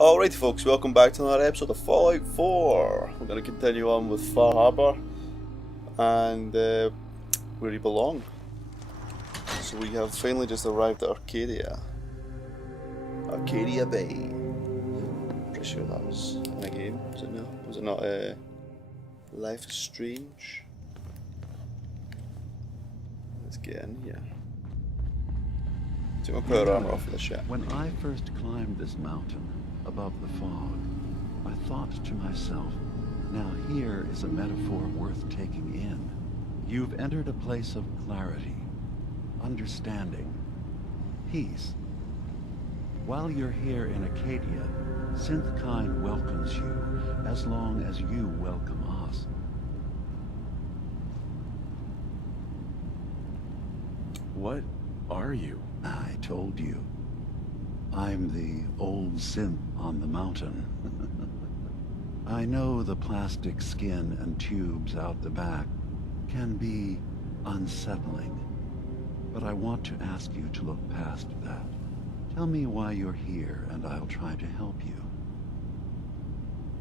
Alright folks, welcome back to another episode of Fallout 4. We're going to continue on with Far Harbour and where you belong. So we have finally just arrived at Arcadia. Arcadia Bay. Pretty sure that was in a game, was it not? Was it not Life is Strange? Let's get in here. Take my power armor off of the ship. When I first climbed this mountain above the fog, I thought to myself, now here is a metaphor worth taking in. You've entered a place of clarity, understanding, peace. While you're here in Acadia, Synthkind welcomes you as long as you welcome us. What are you? I told you. I'm the old synth on the mountain. I know the plastic skin and tubes out the back can be unsettling, but I want to ask you to look past that. Tell me why you're here, and I'll try to help you.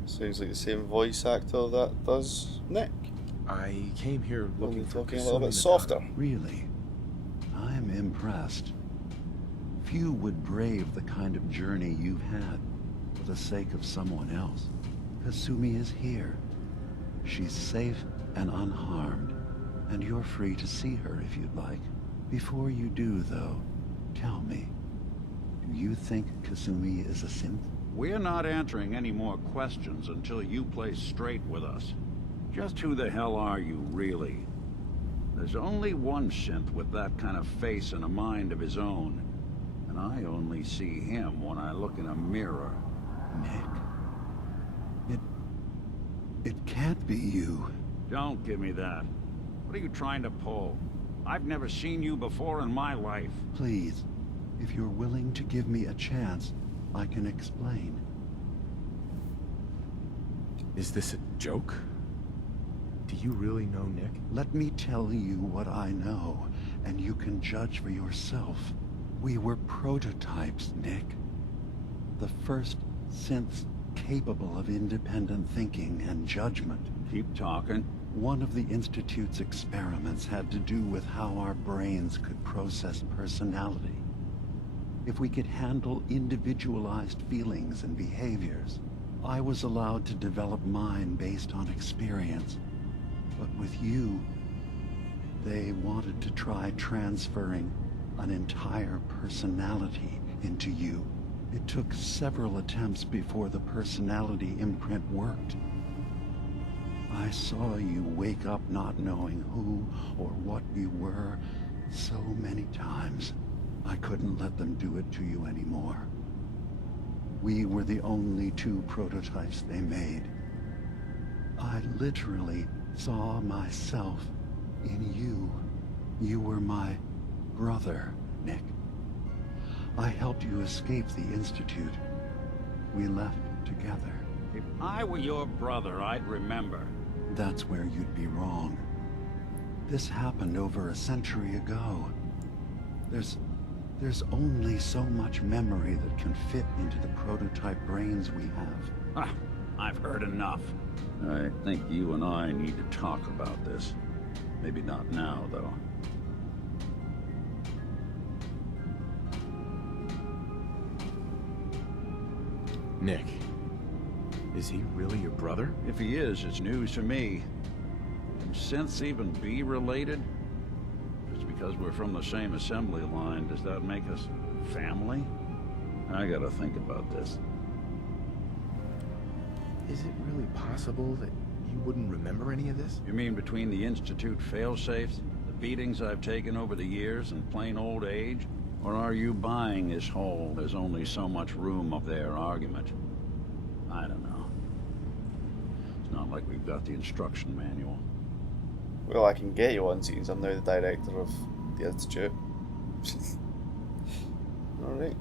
Sounds like the same voice actor that does Nick. I came here looking Only for talking a little bit Kasumi softer. Really? I'm impressed. Few would brave the kind of journey you've had for the sake of someone else. Kasumi is here. She's safe and unharmed, and you're free to see her if you'd like. Before you do, though, tell me, do you think Kasumi is a synth? We're not answering any more questions until you play straight with us. Just who the hell are you, really? There's only one synth with that kind of face and a mind of his own. And I only see him when I look in a mirror. Nick. It can't be you. Don't give me that. What are you trying to pull? I've never seen you before in my life. Please, if you're willing to give me a chance, I can explain. Is this a joke? Do you really know Nick? Let me tell you what I know, and you can judge for yourself. We were prototypes, Nick. The first synths capable of independent thinking and judgment. Keep talking. One of the Institute's experiments had to do with how our brains could process personality. If we could handle individualized feelings and behaviors, I was allowed to develop mine based on experience. But with you, they wanted to try transferring an entire personality into you. It took several attempts before the personality imprint worked. I saw you wake up not knowing who or what you were so many times. I couldn't let them do it to you anymore. We were the only two prototypes they made. I literally saw myself in you. You were my brother, Nick. I helped you escape the Institute. We left together. If I were your brother, I'd remember. That's where you'd be wrong. This happened over a century ago. There's only so much memory that can fit into the prototype brains we have. Ah, I've heard enough. I think you and I need to talk about this. Maybe not now, though. Nick. Is he really your brother? If he is, it's news to me. Can synths even be related? Just because we're from the same assembly line, does that make us family? I gotta think about this. Is it really possible that you wouldn't remember any of this? You mean between the Institute failsafes, the beatings I've taken over the years, and plain old age? Or are you buying this whole "there's only so much room" of their argument? I don't know. It's not like we've got the instruction manual. Well, I can get you one since I'm now the director of the Institute. Alright.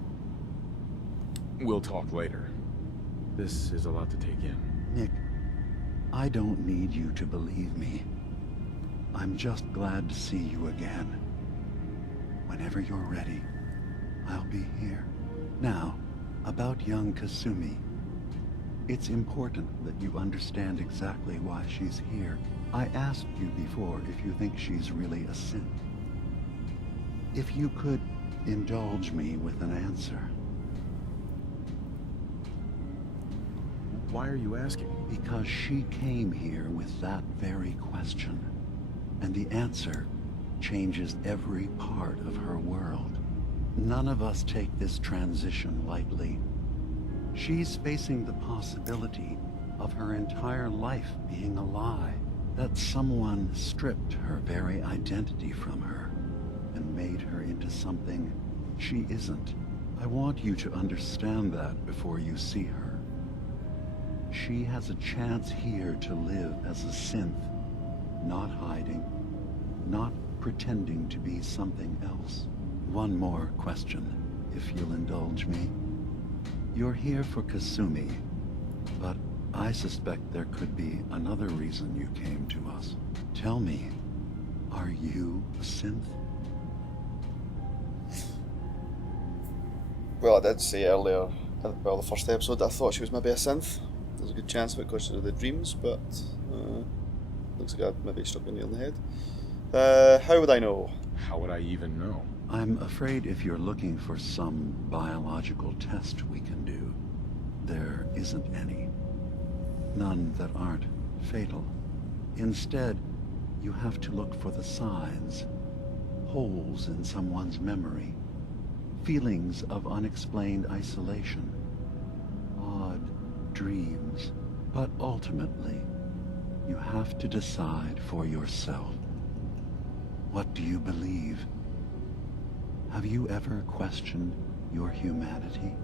We'll talk later. This is a lot to take in. Nick, I don't need you to believe me. I'm just glad to see you again. Whenever you're ready, I'll be here. Now, About young Kasumi. It's important that you understand exactly why she's here. I asked you before if you think she's really a synth. If you could indulge me with an answer. Why are you asking? Because she came here with that very question. And the answer changes every part of her world. None of us take this transition lightly. She's facing the possibility of her entire life being a lie. That someone stripped her very identity from her and made her into something she isn't. I want you to understand that before you see her. She has a chance here to live as a synth, not hiding, not pretending to be something else. One more question, if you'll indulge me. You're here for Kasumi, but I suspect there could be another reason you came to us. Tell me, are you a synth? Well, I did say earlier, well, the first episode, that I thought she was maybe a synth. There's a good chance of it because of the dreams, but looks like I maybe struck the nail in the head. How would I know? How would I even know? I'm afraid if you're looking for some biological test we can do, there isn't any. None that aren't fatal. Instead, you have to look for the signs, holes in someone's memory, feelings of unexplained isolation, odd dreams. But ultimately, you have to decide for yourself. What do you believe? Have you ever questioned your humanity?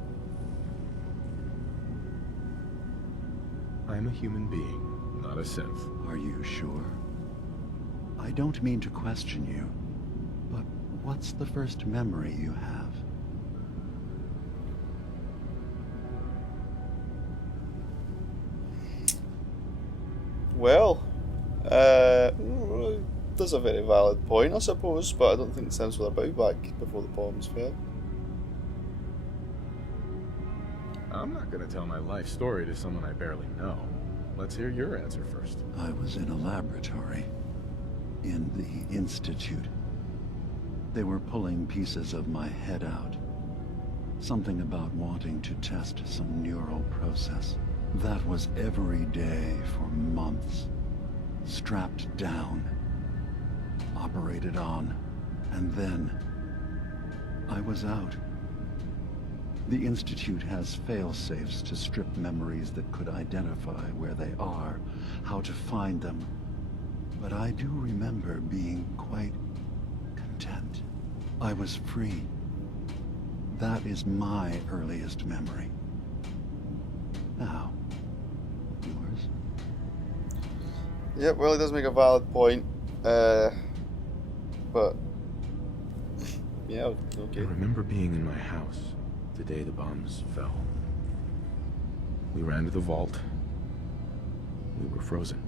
I'm a human being, not a synth. Are you sure? I don't mean to question you, but what's the first memory you have? Well, that's a very valid point, I suppose, but I don't think the Sims were about back before the bombs fell. I'm not gonna tell my life story to someone I barely know. Let's hear your answer first. I was in a laboratory, in the Institute. They were pulling pieces of my head out. Something about wanting to test some neural process. That was every day for months. Strapped down, operated on, and then I was out. The Institute has fail-safes to strip memories that could identify where they are, how to find them. But I do remember being quite content. I was free. That is my earliest memory. Now, yours? Yep, well, he does make a valid point, but yeah, I okay. remember being in my house the day the bombs fell. We ran to the vault. We were frozen.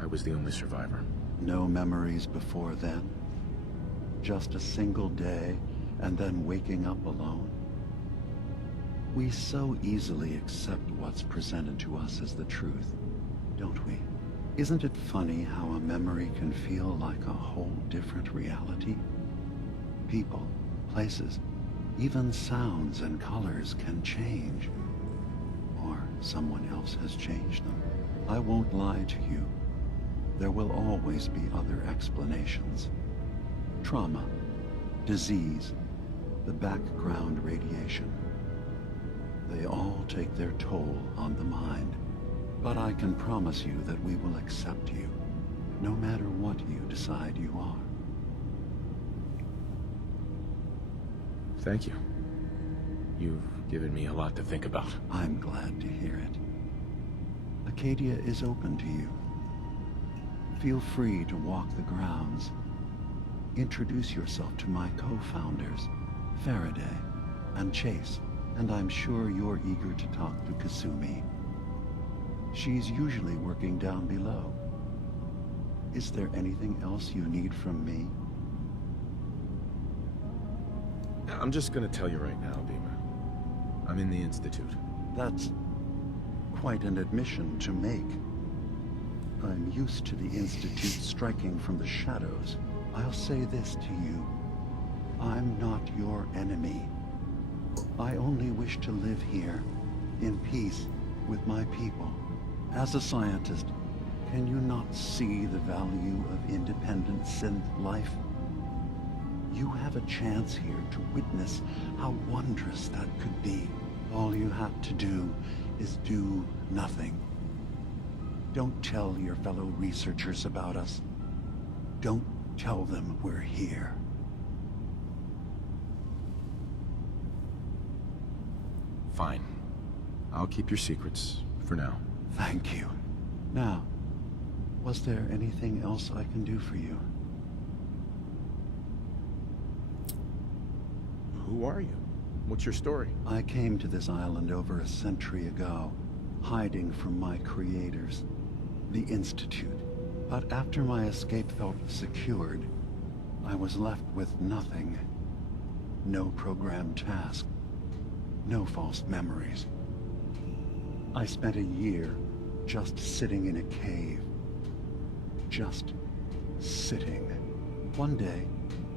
I was the only survivor. No memories before then? Just a single day, and then waking up alone? We so easily accept what's presented to us as the truth, don't we? Isn't it funny how a memory can feel like a whole different reality? People, places, even sounds and colors can change. Or someone else has changed them. I won't lie to you. There will always be other explanations. Trauma, disease, the background radiation. They all take their toll on the mind. But I can promise you that we will accept you, no matter what you decide you are. Thank you. You've given me a lot to think about. I'm glad to hear it. Acadia is open to you. Feel free to walk the grounds. Introduce yourself to my co-founders, Faraday and Chase, and I'm sure you're eager to talk to Kasumi. She's usually working down below. Is there anything else you need from me? I'm just gonna tell you right now, Beamer. I'm in the Institute. That's quite an admission to make. I'm used to the Institute striking from the shadows. I'll say this to you. I'm not your enemy. I only wish to live here, in peace, with my people. As a scientist, can you not see the value of independent synth life? You have a chance here to witness how wondrous that could be. All you have to do is do nothing. Don't tell your fellow researchers about us. Don't tell them we're here. Fine. I'll keep your secrets for now. Thank you. Now, was there anything else I can do for you? Who are you? What's your story? I came to this island over a century ago, hiding from my creators, the Institute. But after my escape felt secured, I was left with nothing. No programmed task. No false memories. I spent a year just sitting in a cave. Just sitting. One day,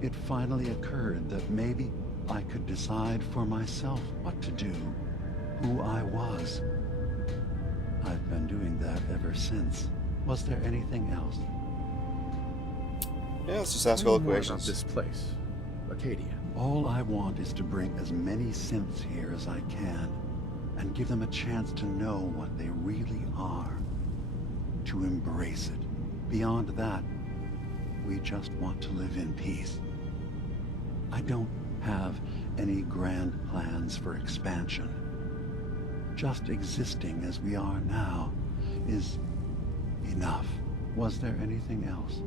it finally occurred that maybe I could decide for myself what to do, who I was. I've been doing that ever since. Was there anything else? Yeah, let's just ask Tell all me the more about questions. this place, Acadia. All I want is to bring as many synths here as I can, and give them a chance to know what they really are. To embrace it. Beyond that, we just want to live in peace. I don't have any grand plans for expansion. Just existing as we are now is enough. Was there anything else?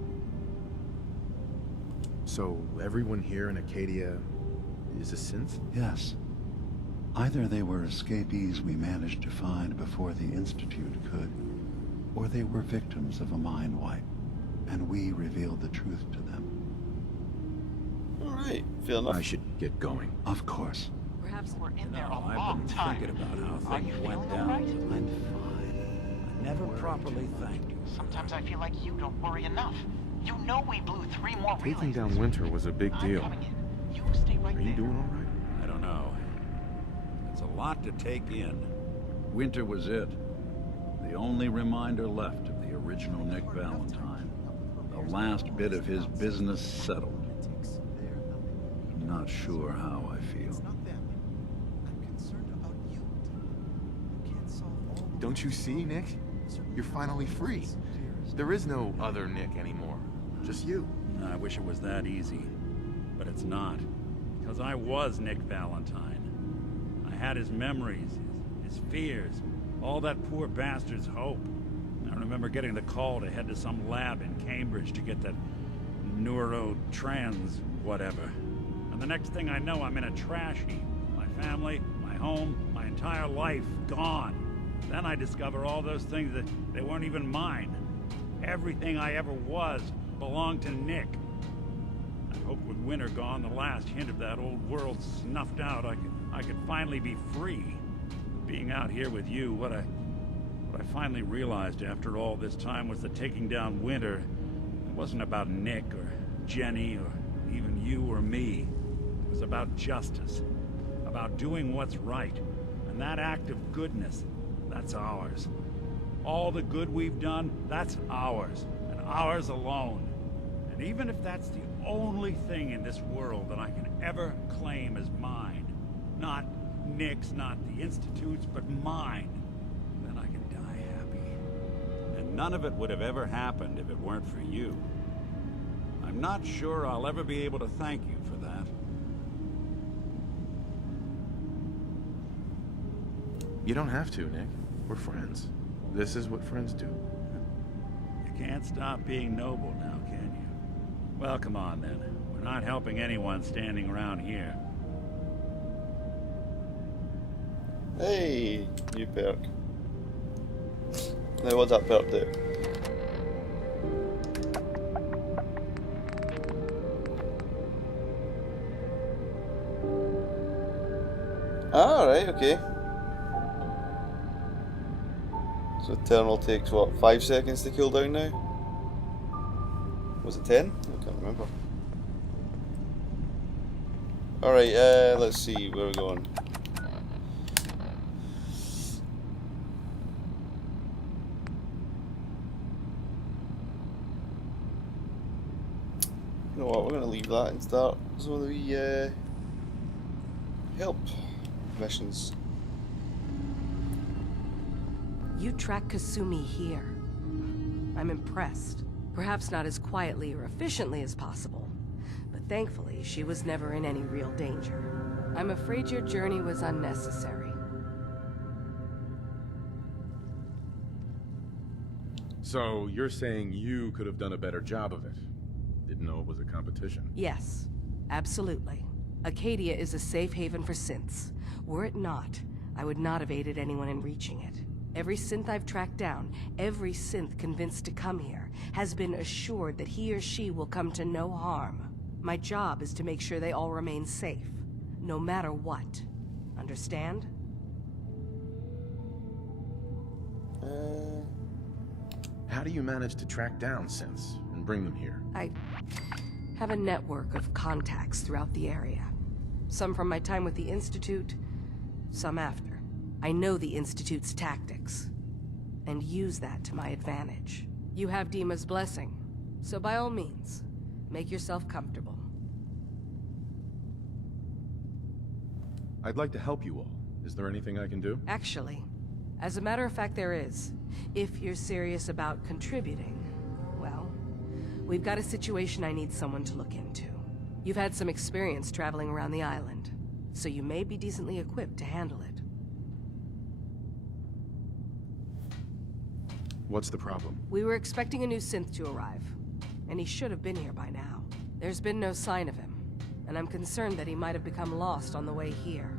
So everyone here in Acadia is a synth? Yes. Either they were escapees we managed to find before the Institute could, or they were victims of a mind wipe, and we revealed the truth to them. Alright, fair enough. I should get going. Of course. Perhaps we're in there a I've long been time. thinking about how Are you things went feeling down. alright? I'm fine. I never properly thanked you. Sometimes I feel like you don't worry enough. You know we blew 3 more relays. Taking down this Winter week. was a big I'm deal. coming in. You stay right Are you there. doing all right? I don't know. It's a lot to take in. Winter was it. The only reminder left of the original Nick Valentine. The last bit of his business settled. I'm not sure how I feel. Don't you see, Nick? You're finally free. There is no other Nick anymore. Just you. I wish it was that easy, but it's not. Because I was Nick Valentine. I had his memories, his fears, all that poor bastard's hope. I remember getting the call to head to some lab in Cambridge to get that neurotrans whatever. And the next thing I know, I'm in a trash heap. My family, my home, my entire life gone. Then I discover all those things that they weren't even mine. Everything I ever was belonged to Nick. I hope with Winter gone, the last hint of that old world snuffed out, I could finally be free. Being out here with you, what I finally realized after all this time was that taking down Winter, it wasn't about Nick or Jenny or even you or me. It was about justice, about doing what's right. And that act of goodness, that's ours. All the good we've done, that's ours, and ours alone. And even if that's the only thing in this world that I can ever claim as mine, not Nick's, not the Institute's, but mine, then I can die happy. And none of it would have ever happened if it weren't for you. I'm not sure I'll ever be able to thank you for that. You don't have to, Nick. We're friends. This is what friends do. You can't stop being noble now, can you? Well, come on then. We're not helping anyone standing around here. Hey, new perk. Now what's that perk do? Right, okay. So Eternal takes what, 5 seconds to kill down now? Was it 10? I can't remember. Alright, let's see where we're going. You know what, we're going to leave that and start some of the help missions. You track Kasumi here. I'm impressed. Perhaps not as quietly or efficiently as possible, but thankfully she was never in any real danger. I'm afraid your journey was unnecessary. So, you're saying you could have done a better job of it? Didn't know it was a competition? Yes, absolutely. Acadia is a safe haven for synths. Were it not, I would not have aided anyone in reaching it. Every synth I've tracked down, every synth convinced to come here, has been assured that he or she will come to no harm. My job is to make sure they all remain safe, no matter what. Understand? How do you manage to track down synths and bring them here? I have a network of contacts throughout the area. Some from my time with the Institute, some after. I know the Institute's tactics, and use that to my advantage. You have Dima's blessing, so by all means, make yourself comfortable. I'd like to help you all. Is there anything I can do? Actually, as a matter of fact there is. If you're serious about contributing, well, we've got a situation I need someone to look into. You've had some experience traveling around the island, so you may be decently equipped to handle it. What's the problem? We were expecting a new synth to arrive, and he should have been here by now. There's been no sign of him, and I'm concerned that he might have become lost on the way here.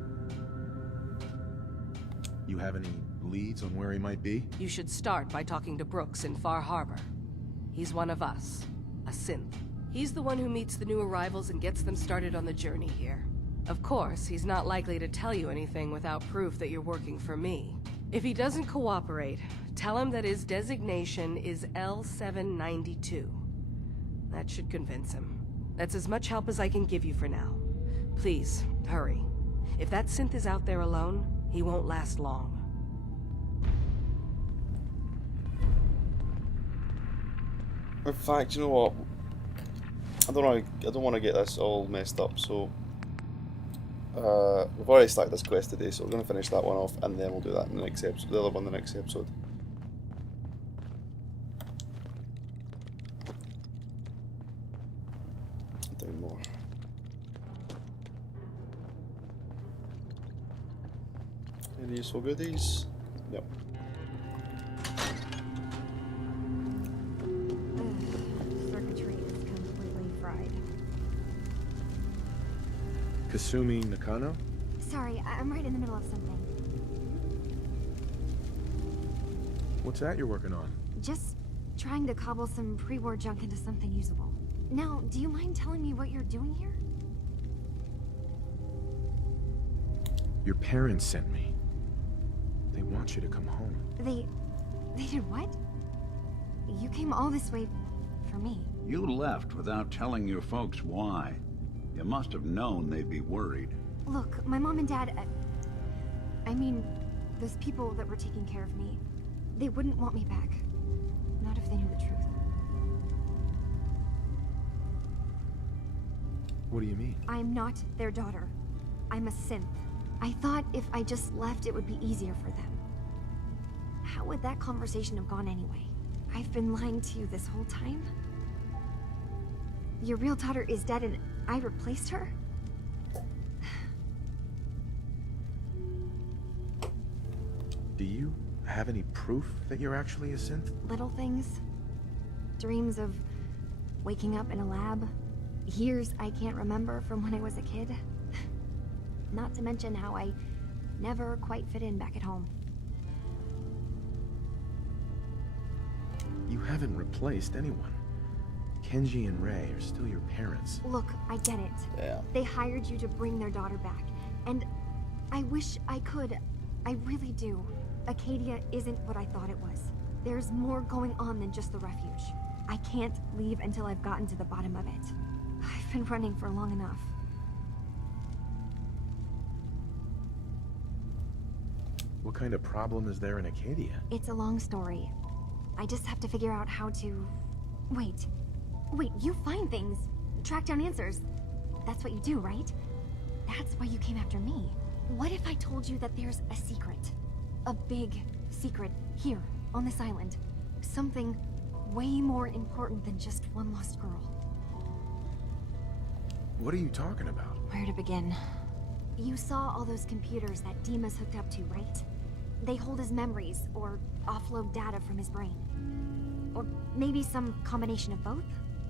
You have any leads on where he might be? You should start by talking to Brooks in Far Harbor. He's one of us, a synth. He's the one who meets the new arrivals and gets them started on the journey here. Of course, he's not likely to tell you anything without proof that you're working for me. If he doesn't cooperate, tell him that his designation is E073. That should convince him. That's as much help as I can give you for now. Please, hurry. If that synth is out there alone, he won't last long. In fact, you know what? I don't want to get this all messed up, so we've already started this quest today, so we're going to finish that one off, and then we'll do that in the next episode. The other one in the next episode. Down more. Any useful goodies? Yep. Circuitry is completely fried. Kasumi Nakano? Sorry, I'm right in the middle of something. What's that you're working on? Just trying to cobble some pre-war junk into something usable. Now, do you mind telling me what you're doing here? Your parents sent me. They want you to come home. They did what? You came all this way for me. You left without telling your folks why. You must have known they'd be worried. Look, my mom and dad, I mean, those people that were taking care of me, they wouldn't want me back. Not if they knew the truth. What do you mean? I'm not their daughter. I'm a synth. I thought if I just left, it would be easier for them. How would that conversation have gone anyway? I've been lying to you this whole time? Your real daughter is dead and I replaced her? Do you have any proof that you're actually a synth? Little things. Dreams of waking up in a lab. Years I can't remember from when I was a kid. Not to mention how I never quite fit in back at home. You haven't replaced anyone. Kenji and Ray are still your parents. Look, I get it. Yeah. They hired you to bring their daughter back. And I wish I could. I really do. Acadia isn't what I thought it was. There's more going on than just the refuge. I can't leave until I've gotten to the bottom of it. I've been running for long enough. What kind of problem is there in Acadia? It's a long story. I just have to figure out how to... Wait, you find things. Track down answers. That's what you do, right? That's why you came after me. What if I told you that there's a secret? A big secret here, on this island. Something way more important than just one lost girl. What are you talking about? Where to begin? You saw all those computers that Dima's hooked up to, right? They hold his memories, or offload data from his brain. Or maybe some combination of both?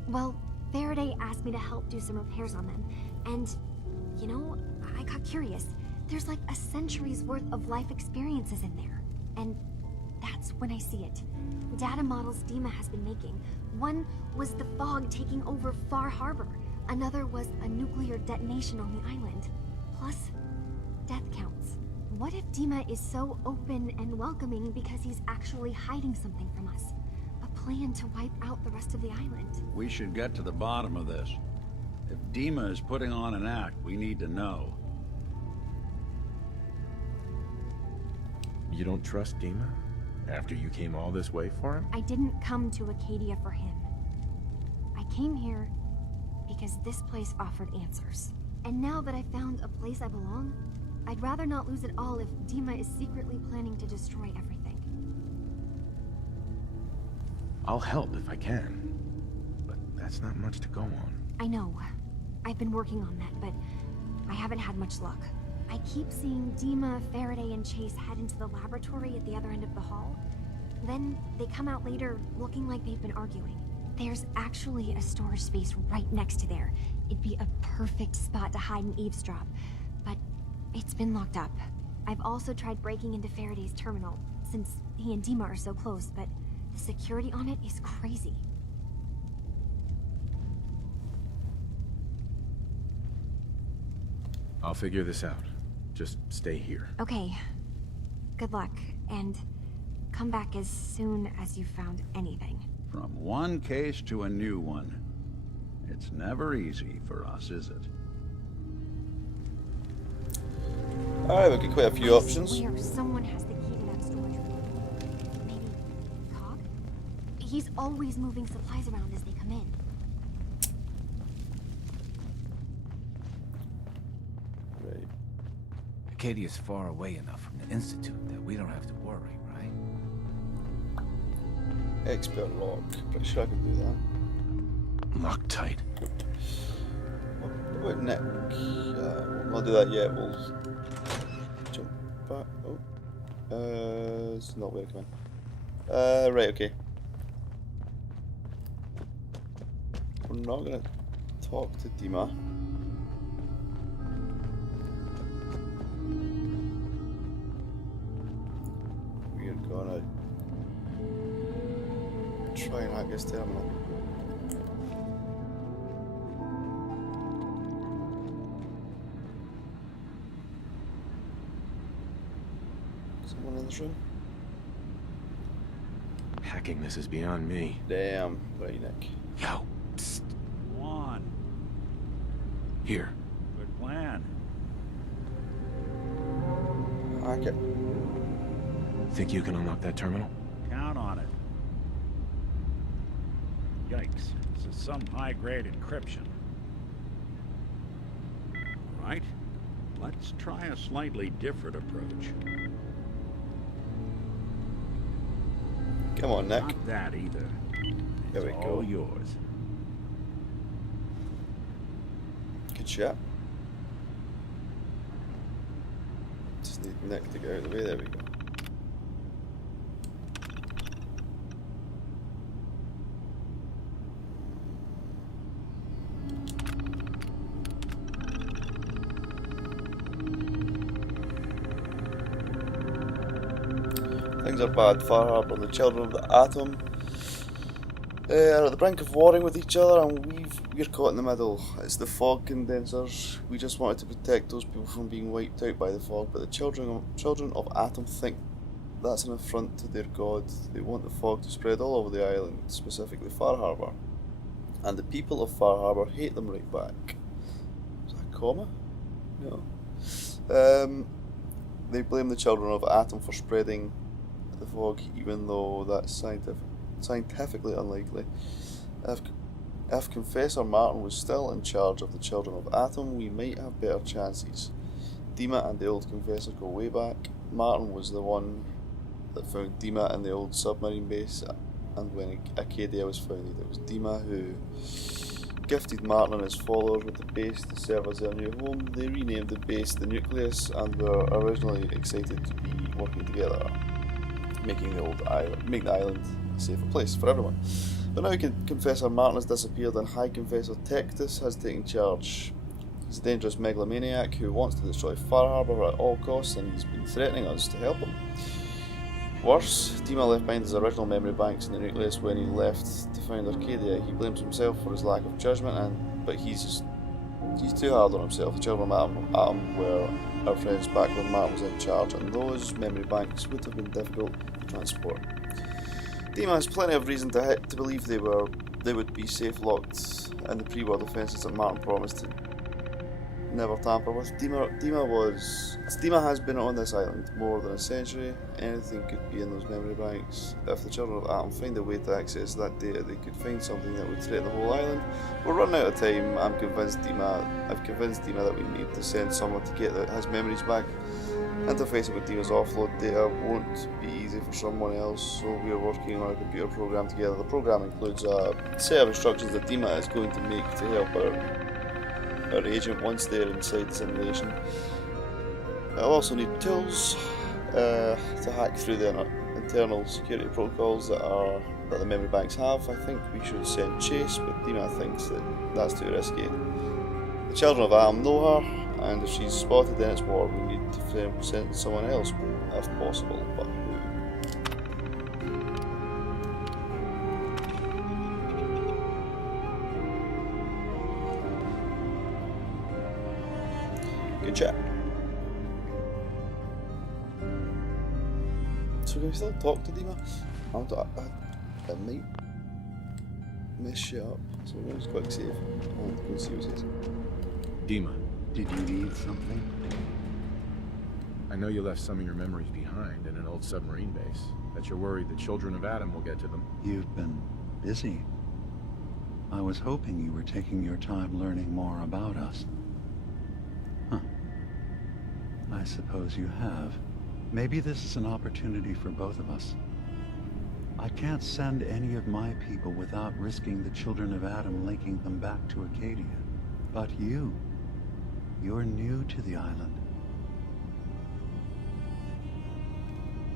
Well, Faraday asked me to help do some repairs on them, and, you know, I got curious. There's like a century's worth of life experiences in there, and that's when I see it. Data models Dima has been making. One was the fog taking over Far Harbor. Another was a nuclear detonation on the island. Plus, death counts. What if Dima is so open and welcoming because he's actually hiding something from us? A plan to wipe out the rest of the island. We should get to the bottom of this. If Dima is putting on an act, we need to know. You don't trust Dima? After you came all this way for him? I didn't come to Acadia for him. I came here because this place offered answers. And now that I found a place I belong, I'd rather not lose it all if Dima is secretly planning to destroy everything. I'll help if I can. But that's not much to go on. I know. I've been working on that, but I haven't had much luck. I keep seeing Dima, Faraday, and Chase head into the laboratory at the other end of the hall. Then they come out later looking like they've been arguing. There's actually a storage space right next to there. It'd be a perfect spot to hide and eavesdrop, but it's been locked up. I've also tried breaking into Faraday's terminal, since he and Dima are so close, but the security on it is crazy. I'll figure this out. Just stay here. Okay. Good luck, and come back as soon as you've found anything. From one case to a new one. It's never easy for us, is it? Alright, we've got quite a few options. I swear someone has the key to that storage room. Maybe Cog? He's always moving supplies around as they come in. Right. Acadia's far away enough from the Institute that we don't have to worry, right? Expert lock. Pretty sure I can do that. Loctite. What about Nick? We'll not do that yet. We'll jump back. Oh. It's not where I come in. Right, okay. We're not gonna talk to Dima. We're gonna try and hack this terminal. Someone in this room? Hacking this is beyond me. Damn. Right, Nick. Yo, psst. Go on. Here. Good plan. Hack it. Think you can unlock that terminal? Count on it. Yikes. This is some high-grade encryption. Right. Let's try a slightly different approach. Come on, Nick. Not that either. There we It's go. all yours. Good shot. Just need Nick to get out of the way. There we go. Things are bad. Far Harbor and the children of the atom are at the brink of warring with each other, and we've we're caught in the middle. It's the fog condensers. We just wanted to protect those people from being wiped out by the fog, but the children of Atom think that's an affront to their god. They want the fog to spread all over the island, specifically Far Harbor. And the people of Far Harbor hate them right back. Is that a comma? No. They blame the children of Atom for spreading the fog, even though that's scientifically unlikely. If Confessor Martin was still in charge of the children of Atom, we might have better chances. Dima and the old Confessor go way back. Martin was the one that found Dima in the old submarine base, and when Acadia was founded, it was Dima who gifted Martin and his followers with the base to serve as their new home. They renamed the base the Nucleus and were originally excited to be working together, making the island a safer place for everyone. But now Confessor Martin has disappeared and High Confessor Tectus has taken charge. He's a dangerous megalomaniac who wants to destroy Far Harbor at all costs, and he's been threatening us to help him. Worse, Dima left behind his original memory banks in the Nucleus when he left to found Arcadia. He blames himself for his lack of judgment, but he's too hard on himself. The children of Atom were our friends back when Martin was in charge, and those memory banks would have been difficult to transport. Dima has plenty of reason to believe they would be safe locked in the pre-war defences that Martin promised to never tamper with. Dima has been on this island more than a century. Anything could be in those memory banks. If the children of Atom find a way to access that data, they could find something that would threaten the whole island. We're running out of time. I've convinced Dima that we need to send someone to get his memories back. Interfacing with Dima's offload data won't be easy for someone else, so we are working on a computer program together. The program includes a set of instructions that Dima is going to make to help our agent once they're inside the simulation. I'll also need tools to hack through the internal security protocols that the memory banks have. I think we should send Chase, but Dima thinks that that's too risky. The children of Atom know her, and if she's spotted, then it's war. We need to send someone else, if possible, but who? Good chat. So can we still talk to Dima? I might mess shit up, so we're just quick save and go see what it says. Dima, Did you need something? I know you left some of your memories behind in an old submarine base. Bet you're worried the children of Atom will get to them. You've been busy. I was hoping you were taking your time learning more about us. Huh. I suppose you have. Maybe this is an opportunity for both of us. I can't send any of my people without risking the children of Atom linking them back to Acadia. But you're new to the island.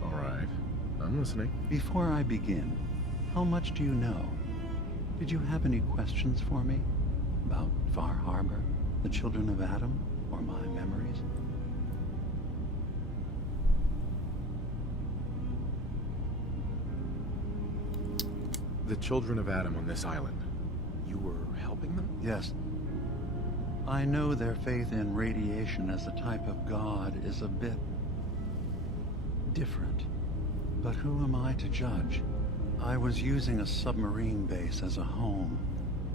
All right, I'm listening. Before I begin, how much do you know? Did you have any questions for me? About Far Harbor, the children of Atom, or my memories? The children of Atom on this island. You were helping them? Yes. I know their faith in radiation as a type of god is a bit different. But who am I to judge? I was using a submarine base as a home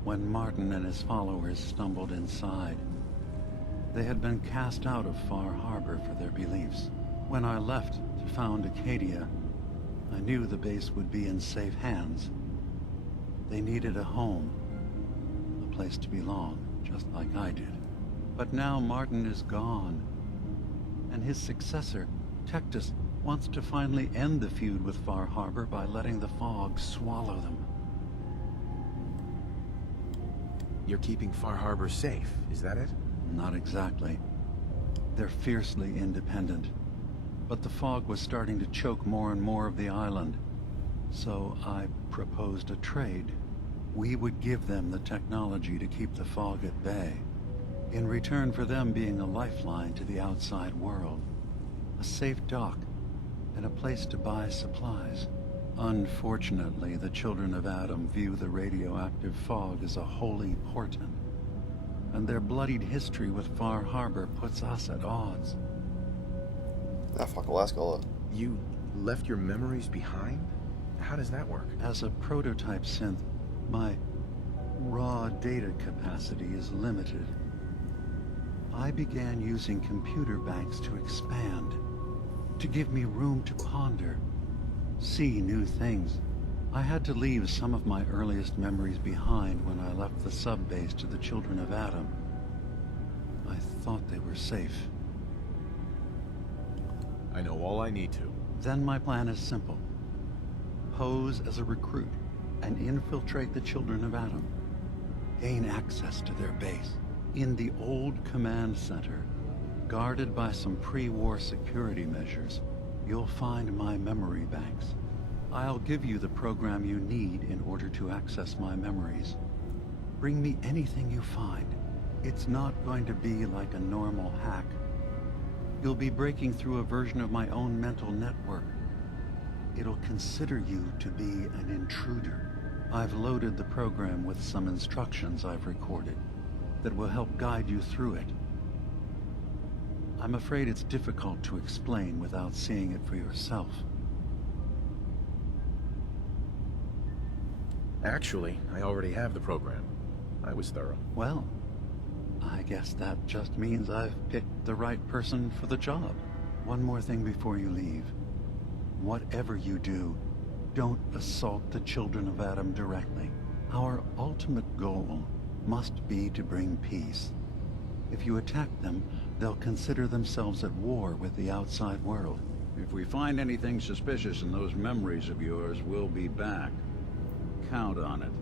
when Martin and his followers stumbled inside. They had been cast out of Far Harbor for their beliefs. When I left to found Acadia, I knew the base would be in safe hands. They needed a home, a place to belong, just like I did. But now Martin is gone, and his successor, Tectus, wants to finally end the feud with Far Harbor by letting the fog swallow them. You're keeping Far Harbor safe, is that it? Not exactly. They're fiercely independent. But the fog was starting to choke more and more of the island. So I proposed a trade. We would give them the technology to keep the fog at bay, in return for them being a lifeline to the outside world. A safe dock, and a place to buy supplies. Unfortunately, the children of Adam view the radioactive fog as a holy portent, and their bloodied history with Far Harbor puts us at odds. Ah, fuck it, let's call it. You left your memories behind? How does that work? As a prototype synth, my raw data capacity is limited. I began using computer banks to expand, to give me room to ponder, see new things. I had to leave some of my earliest memories behind when I left the sub-base to the children of Adam. I thought they were safe. I know all I need to. Then my plan is simple. Pose as a recruit and infiltrate the children of Adam. Gain access to their base. In the old command center, guarded by some pre-war security measures, you'll find my memory banks. I'll give you the program you need in order to access my memories. Bring me anything you find. It's not going to be like a normal hack. You'll be breaking through a version of my own mental network. It'll consider you to be an intruder. I've loaded the program with some instructions I've recorded that will help guide you through it. I'm afraid it's difficult to explain without seeing it for yourself. Actually, I already have the program. I was thorough. Well, I guess that just means I've picked the right person for the job. One more thing before you leave. Whatever you do, don't assault the children of Adam directly. Our ultimate goal must be to bring peace. If you attack them, they'll consider themselves at war with the outside world. If we find anything suspicious in those memories of yours, we'll be back. Count on it.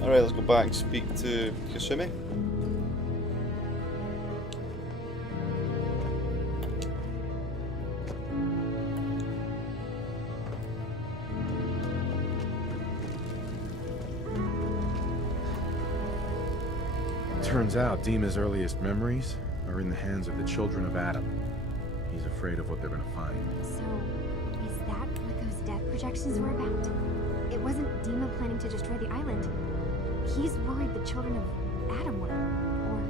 Alright, let's go back and speak to Kasumi. Turns out Dima's earliest memories are in the hands of the children of Adam. He's afraid of what they're gonna find. So, is that what those death projections were about? It wasn't Dima planning to destroy the island. He's worried the children of Adam were. Or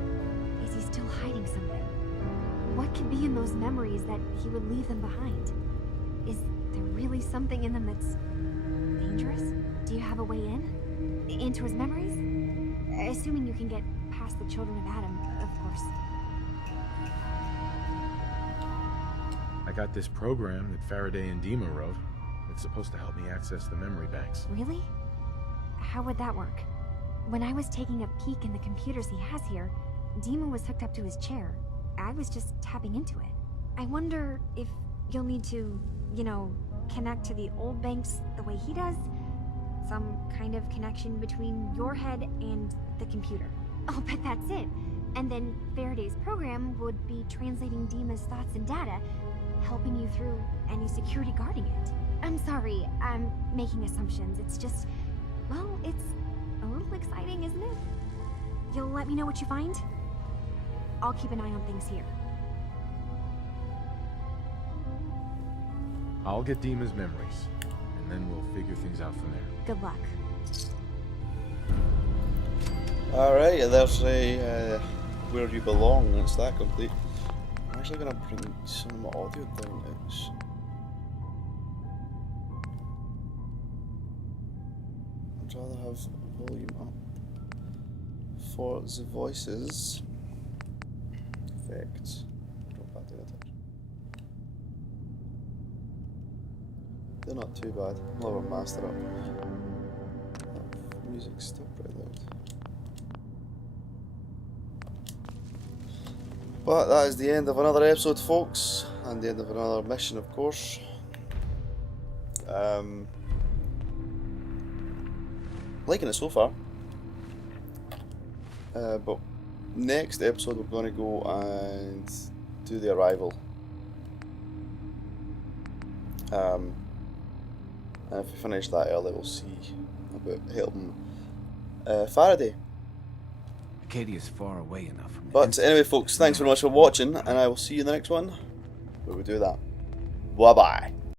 is he still hiding something? What could be in those memories that he would leave them behind? Is there really something in them that's dangerous? Do you have a way in? Into his memories? Assuming you can get past the children of Adam, of course. I got this program that Faraday and Dima wrote. It's supposed to help me access the memory banks. Really? How would that work? When I was taking a peek in the computers he has here, Dima was hooked up to his chair. I was just tapping into it. I wonder if you'll need to, you know, connect to the old banks the way he does? Some kind of connection between your head and the computer. I'll bet that's it. And then Faraday's program would be translating Dima's thoughts and data, helping you through any security guarding it. I'm sorry, I'm making assumptions. It's just, well, it's a little exciting, isn't it? You'll let me know what you find? I'll keep an eye on things here. I'll get Dima's memories, and then we'll figure things out from there. Good luck. Alright, and there's a Where You Belong, it's that complete. I'm actually going to bring some of my audio down. I'd rather have volume up for the voices. Effects. Drop that down a touch. They're not too bad. I'll have a master up. Music's still pretty loud. But that is the end of another episode, folks, and the end of another mission, of course. Liking it so far. But next episode we're going to go and do the arrival. And if we finish that early, we'll see about helping Faraday. Acadia's far away enough from the But anyway, folks, thanks very much for watching, and I will see you in the next one. we will do that. Bye bye.